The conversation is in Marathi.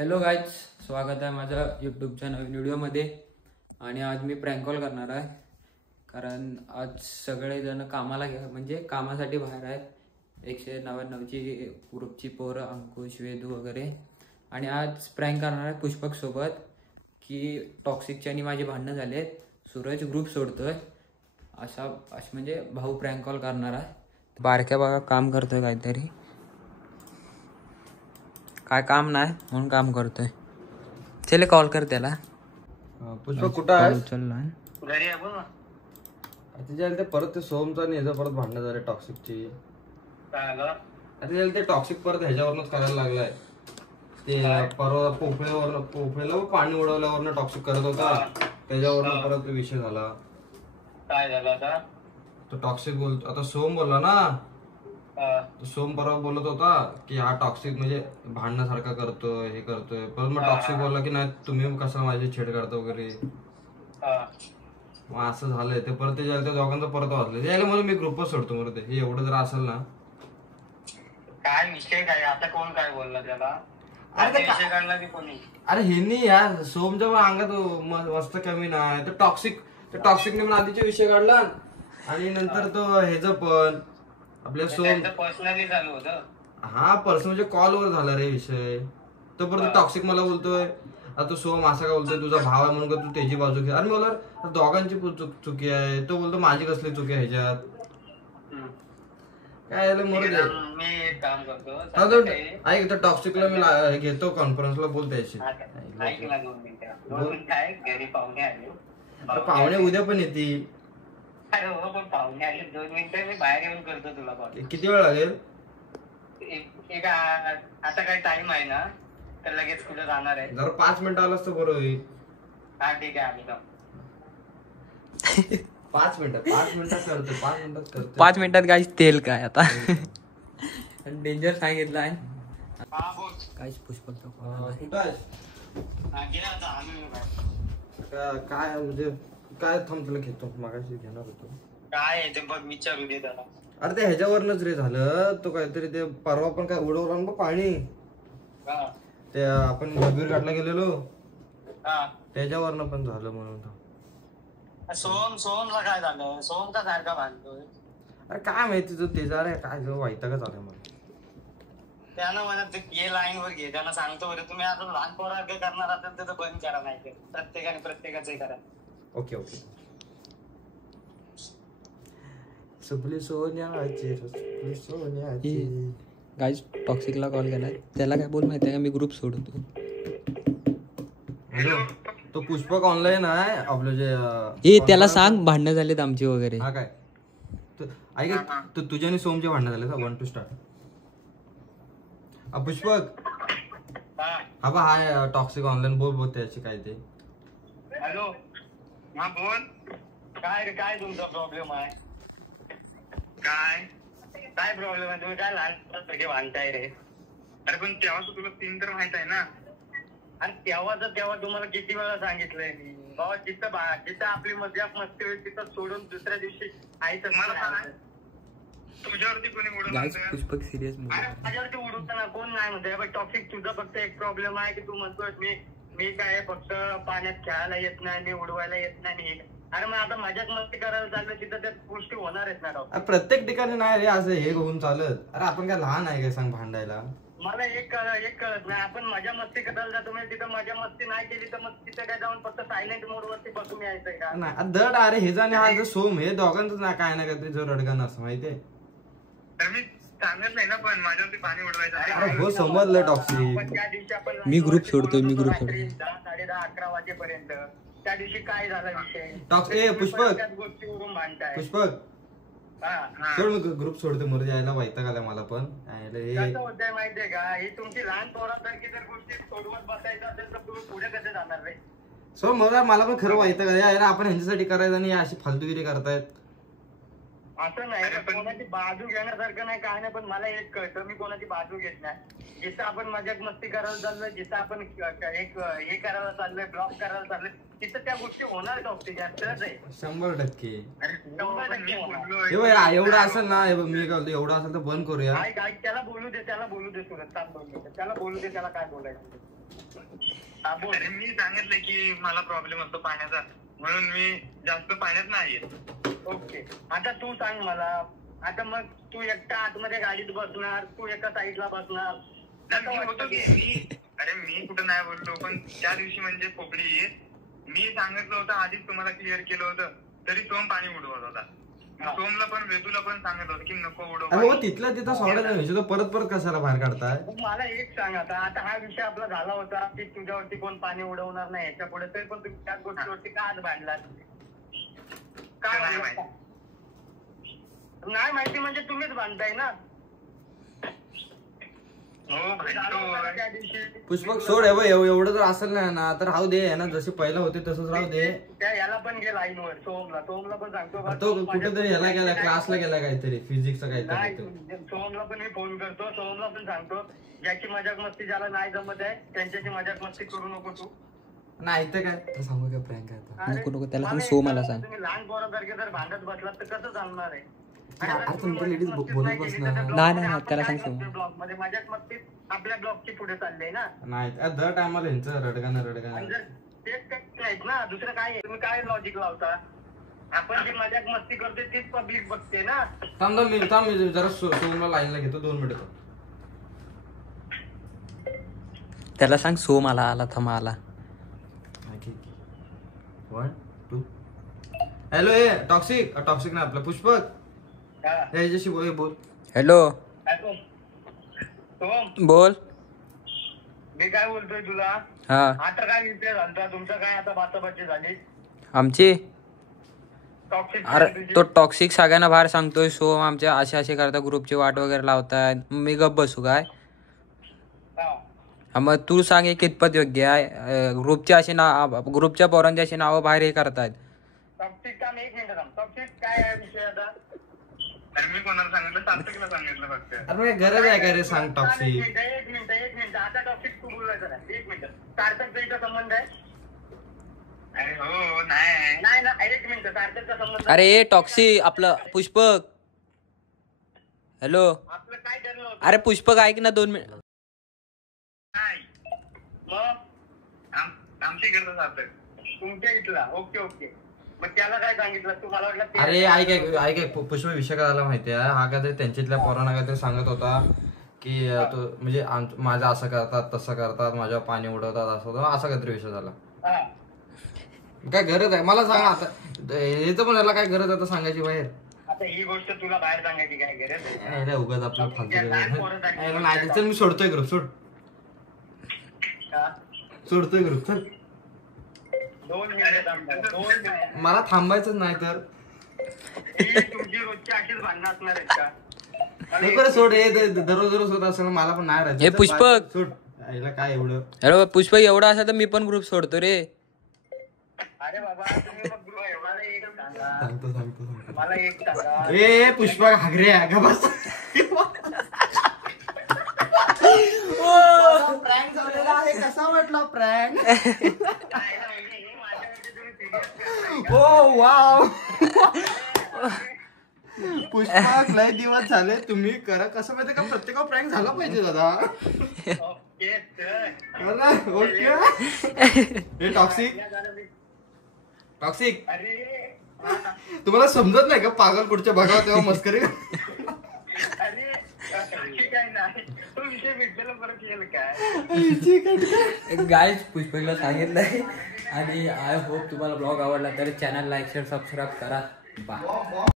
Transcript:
हॅलो गाईज, स्वागत आहे माझ्या यूट्यूबच्या नवीन व्हिडिओमध्ये. आणि आज मी प्रँक कॉल करणार आहे कारण आज सगळेजण कामाला म्हणजे कामासाठी बाहेर आहेत. 199ची ग्रुपची पोरं, अंकुश, वेदू वगैरे. आणि आज प्रँक करणार आहे पुष्पक सोबत की टॉक्सिकची आणि माझी भांडणं झालेत, सूरज ग्रुप सोडतोय असं म्हणजे भाऊ प्रँक कॉल करणार आहे. बारक्या बघा काम करतोय काहीतरी, काय काम नाही म्हणून काम करतोय. चले कॉल कर त्याला. पुष्पक कुठं आहे? उचलला घरी आहे बोल ना. ते परत ते सोमचा आणि ह्याचं परत भांडणं झाले टॉक्सिकची. काय झालं? आता ते टॉक्सिक परत ह्याच्यावरनच करायला लागलाय. ते परवा पोफळेला पाणी उडवल्यावरनं टॉक्सिक करत होता, त्याच्यावरनं परत विषय झाला. काय झालं आता? तो टॉक्सिक बोलतो आता. सोम बोलला ना, सोम परवा बोलत होता की हा टॉक्सिक म्हणजे भांडण्यासारखा करतोय, हे करतोय. परत मग टॉक्सिक बोलला की नाही तुम्ही कसं माझी छेड करता वगैरे. मग असं झालंय ते परत त्या दोघांचं परत वाजलं. यायला म्हणून मी ग्रुपच सोडतो. मला ते हे एवढं जर असेल ना. काय विषय काय आता? कोण काय बोलला त्याला? अरे विषय काढला की कोणी? अरे हे नाही यार, सोमच्या अंगात मस्त कमी नाही. तर टॉक्सिकने पण आधीचा विषय काढला आणि नंतर तो ह्याचं पण आपल्या सोम पर्सनली चालू होतं. हा पर्सनल म्हणजे कॉलवर झाला रे विषय. तो परत टॉक्सिक मला बोलतोय आता तू सोम असा का बोलतोय, तुझा भाव आहे म्हणून का तू त्याची बाजू घे. अरे मला दोघांची चुकी आहे. तो बोलतो माझी कसली चुकी आहे ह्याच्यात. काय मी एक काम करतो, ऐक तर टॉक्सिकला मी घेतो कॉन्फरन्सला, बोल त्याशी. ऐकला 2 मिनिटं आहे. घरी पाहुणे आले. पाहुणे उद्या पण येतील. अरे हो, पण पाहुणे आले 2 मिनिटं मी बाहेर येऊन करतो तुला कॉल. किती वेळ लागेल? एक आता काय टाइम आहे ना, तर लगेच कुठे जाणार आहे. जरा 5 मिनिटं आलास तर बरं होईल. हा ठीक आहे, आम्ही जाऊ. 5 मिनिटात करतो. 5 मिनिटात करतो. 5 मिनिटात गाईस तेल काय आता डेंजर सांगितलं आहे. गाईस पुष्पक कुठं आहेस? काय म्हणजे काय थांब तुला घेतो, मागाशी घेणार होतो. काय ते बघ विचारू दे त्याला. अरे ते ह्याच्यावरनच रे झालं. तो काहीतरी ते परवा पण काय उडवला ना पाणी, ते आपण भगवीर घाटला गेलेलो त्याच्यावरनं पण झालं म्हणून. सोमला काय झालं? सोम का सारखा बांधतोय? अरे काय माहिती तुझं ते जरा काय वैतागच आलं मला. त्यानं म्हणत ये लाईन वर घे, त्यांना सांगतो बरं तुम्ही आता लहान पोरार्ग करणार असेल तर बंद करा, नाही तर प्रत्येकाचं करा. ओके. सुपली सोन्याची गाईस टॉक्सिकला कॉल केलाय. त्याला काय बोल माहितीये का, मी ग्रुप सोडतो. तो पुष्पक ऑनलाईन आहे आपलं जे. त्याला सांग भांडणं झालेत आमची वगैरे. हा काय ऐक, तू तुझ्याने सोमचे भांडणं झाले 1 to start. पुष्पक हा बा हाय टॉक्सिक ऑनलाईन बोल त्याची काय ते. हॅलो, हा बोल. काय तुमचा प्रॉब्लेम आहे? काय प्रॉब्लेम आहे? तुम्ही काय लहान भांडताय रे? अरे पण तेव्हा तुला 3 तर माहित आहे ना. आणि तेव्हा तुम्हाला किती वेळा सांगितलंय मी, बाबा जिथं आपली मस्ती होईल तिथं सोडून दुसऱ्या दिवशी आईचं मला तुझ्यावरती कोणी पुष्पक सिरियस माझ्यावरती उडवताना कोण नाही म्हणतोय. टॉपिक तुझा फक्त एक प्रॉब्लेम आहे की तू म्हणतोय मी काय फक्त पाण्यात खेळायला येत नाही, मी उडवायला येत नाही. अरे मग आता माझ्याच मस्ती करायला चाललं तिथं त्या गोष्टी होणार आहेत ना डॉक्टर. प्रत्येक ठिकाणी नाही रे असं हे होऊन चालत. अरे आपण काय लहान आहे काय सांग भांडायला? मला एक कळत नाही. आपण मजा मस्ती करायला जातो म्हणजे तिथं मजा मस्ती नाही केली तर मग तिथं काय जाऊन फक्त सायलेंट मोड वरती बसून यायचंय का? नाही दड. अरे हे जाणे हा जो सोम हे दोघांच ना काय ना काय जो रडगाणं असं माहितीये. मी सांगत नाही ना, पण माझ्यावरती पाणी उडवायचं. हो समजलं टॉक्सिक. त्या दिवशी आपण मी ग्रुप सोडतोय. 10, 10:30, 11 वाजेपर्यंत त्या दिवशी काय झाला विषय? पुष्पक गोष्टीवरून भांडताय. पुष्पक सोड, मी ग्रुप सोडते. मर यायला वैताग आला मला पण. कसं होतंय माहितीये का, ही तुमची लहान पोरांसारखी जर गोष्टी सोडवत बसायचं असेल तर तुम्ही पुढे कसे जाणार रे? सो मला पण खरं वैताग आला. आपण ह्यांच्यासाठी करायचं आणि अशी फालतूगिरी करतायत. असं नाही, कोणाची बाजू घेण्यासारखं नाही काय नाही, पण मला एक कळतं मी कोणाची बाजू घेत नाही. जिथं आपण मजाक मस्ती करायला चाललोय, जिथं आपण एक हे करायला चाललोय, ब्लॉक करायला चाललोय, तिथं त्या गोष्टी होणार टॉक्सिक. 100%. एवढं एवढं असेल ना, मी काय एवढं असेल तर बंद करूया. त्याला बोलू दे तुला. त्याला बोलू दे, त्याला काय बोलायचं. अरे मी सांगितलं की मला प्रॉब्लेम असतो पाण्याचा, म्हणून मी जास्त पाण्यात नाही येत. ओके, आता तू सांग मला, आता मग तू एकटा आतमध्ये गाडीत बसणार, तू एका साईडला बसणार? अरे मी कुठं नाही बोललो, पण त्या दिवशी म्हणजे पोपडी मी सांगितलं होतं आधीच, तुम्हाला क्लिअर केलं होतं, तरी सोम पाणी उडवत होता. सोमला पण वेदूला पण सांगितलं होतं की नको उडव. तिथल्या तिथं सोडायचा विषय, तो परत परत कशाला बाहेर काढताय? मला एक सांग, आता हा विषय आपला झाला होता की तुझ्यावरती कोण पाणी उडवणार नाही याच्या पुढे, तरी पण तुम्ही त्याच गोष्टीवरती का आज भांडलात? काय नाही माहिती म्हणजे तुम्हीच भांडताय ना. पुष्पक सोड, एवढं जर असेल ना तर राहू दे ना, जसे पहिला होते तसंच राहू दे. त्या याला पण गे लाईनवर, सोमला पण सांगतो, तो कुठेतरी ह्याला गेला, क्लासला गेला काहीतरी फिजिक्सचा काहीतरी. सोमला पण मी फोन करतो, सोमला पण सांगतो, ज्याची मजाक मस्ती ज्याला नाही जमत आहे त्यांच्याची मजाक मस्ती करू नको तू. नाही तर काय सांगू का प्रँक आहे? नको त्याला सांग, सोमाला सांग. तुम्ही लहान पोरासारखे जर भांडत बसलात तर कसं चालणार आहे? लेडीज बोलत बसणार. नाही त्याला सांग. ब्लॉक मध्ये मजाक मस्ती आपल्या ब्लॉकची पुढे चालले ना. नाही दर टायमाला ह्यांचं रडगाणं तेच नाहीत ना, दुसरं काय आहे? तुम्ही काय लॉजिक लावता? आपण जी मजाक मस्ती करतोय तीच पब्लिक बघते ना. थांब मी जरा सोमला लाईनला घेतो, 2 मिनिटं. त्याला सांग सोम आला थमा आला. 1 2. हॅलो, ए टॉक्सिक नाही आपलं पुष्पक, याच्याशी बोल. हॅलो बोल. मी काय बोलतोय तुला? हा, आता काय विषय झाला तुमचं? काय आता बाचाबाची झाली आमची? टॉक्सिक? अरे तो टॉक्सिक सगळ्यांना बाहेर सांगतोय, सोम आमचे असे करता, ग्रुपची वाट वगैरे लावताय, मी गप बसू काय? मग तू सांग हे कितपत योग्य आहे? ग्रुपच्या पोरांची अशी नावं बाहेर हे करतायत. टॉक्सिक काम, एक मिनिट थांब. टॉक्सिक काय आहे विषय आता? अरे मी कोणाला सांगितलं? सार्थकला सांगितलं फक्त. अरे गरज आहे का रे सांग टॉक्सिक? एक मिनिट आता टॉक्सिक तू बोलायचं नाही. एक मिनिट, सार्थकचा इथं संबंध आहे? अरे हो, नाही ना, एक मिनिट, सार्थकचा संबंध. अरे टॉक्सिक आपलं पुष्पक. हॅलो, आपलं काय ठरलं होतं? अरे पुष्पक ऐक ना 2 मिनिट. मग आमच्या इकडचं सार्थक, तुमच्या इथला. ओके. मग त्याला काय सांगितलं तू? मला वाटलं. अरे ऐक पुष्प, विषय काय झाला माहितीये, हा काहीतरी त्यांच्यातल्या पोरांना काहीतरी सांगत होता की तो म्हणजे माझं असं करतात तसं करतात, माझ्यावर पाणी उडवतात, असं काहीतरी विषय झाला. काय गरज आहे मला सांग आता, याचं पण याला काय गरज आहे सांगायची बाहेर? आता ही गोष्ट तुला बाहेर सांगायची काय गरज आहे? उगाच आपलं फालतू नाही. चल मी सोडतोय ग्रुप, सोडतोय ग्रुप, चल. 2 मिनिट मला थांबायचंच नाही तर तुमची रोजची अशीच भांडणं असणार आहेत का? नको सोड, हे दररोज होत असेल, मला पण नाही राहायचं. हे पुष्पक सोड, याला काय एवढं. अरे पुष्पक एवढं असं तर मी पण ग्रुप सोडतो रे. अरे बाबा तुम्ही मग ग्रुप एवढा एक सांगा. सांगतो मला एक सांगा. ए पुष्पक हागरे का बस. प्रँक झालेला आहे, कसा वाटला प्रँक? ओ वाव, पुष्पक लय दिवस झाले तुम्ही करा. कसं माहिती का, प्रत्येकावर प्रँक झाला पाहिजे दादा. ओके. टॉक्सिक तुम्हाला समजत नाही का, पागल कुठच्या बघावं तेव्हा मस्करी. गाईज पुष्पकला सांगितलंय, आणि आय होप तुम्हाला ब्लॉग आवडला तर चॅनल लाईक शेअर सबस्क्राईब करा. बाय.